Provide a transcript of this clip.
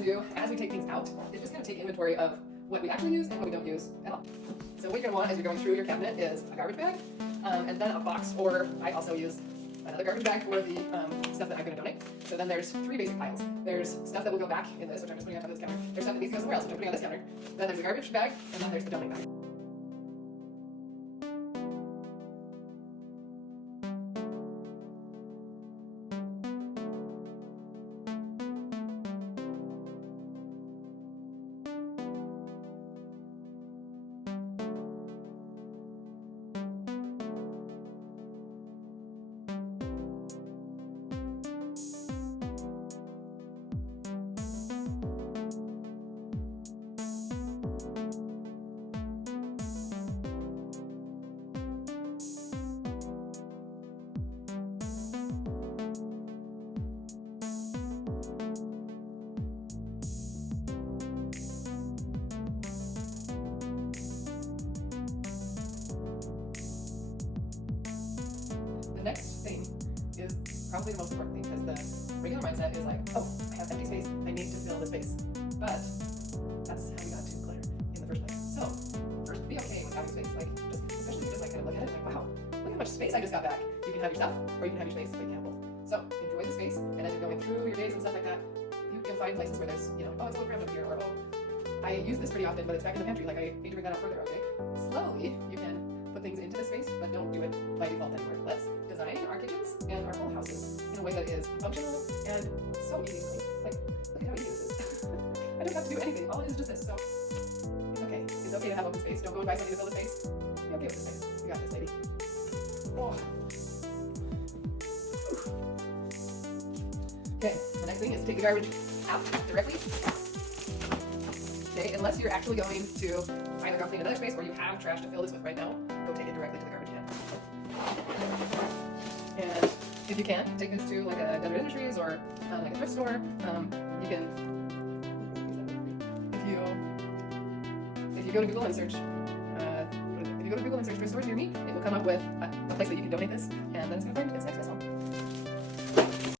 going to do as we take things out is just kind of take inventory of what we actually use and what we don't use at all. So what you're going to want as you're going through your cabinet is a garbage bag, and then a box, or I also use another garbage bag for the stuff that I'm going to donate. So then there's three basic piles. There's stuff that will go back in this, which I'm just putting on top of this counter. There's stuff that needs to go somewhere else, which I'm putting on this counter. Then there's a garbage bag, and then there's the donate bag. The next thing is probably the most important thing, because the regular mindset is like, oh, I have empty space, I need to fill the space. But that's how we got to clutter in the first place. So first, be okay with having space. Like, especially if you just like kind of look at it like, wow, look how much space I just got back. You can have your stuff, or you can have your space, but you can't both. So enjoy the space, and as you're going through your days and stuff like that, you can find places where there's, oh, it's a little crammed up here, or oh, I use this pretty often, but it's back in the pantry. Like, I need to bring that out further. Okay, slowly you can put things into the space, but don't do it by default anymore. Let's design our kitchens and our whole houses in a way that is functional and so easy to clean. Like, look at how easy this is. I don't have to do anything. All it is just this. So it's okay. It's okay to have open space. Don't go and buy something to fill the space. Be okay with this space. You got this, lady. Oh. Okay, the next thing is take the garbage out directly. Okay, unless you're actually going to either go clean another space or you have trash to fill this with right now, go take it directly to the garbage can. And if you can, take this to like a Desert Industries or like a thrift store. You can, if you go to Google and search, if you go to Google and search thrift stores near me, it will come up with a place that you can donate this, and then it's going to find its next home.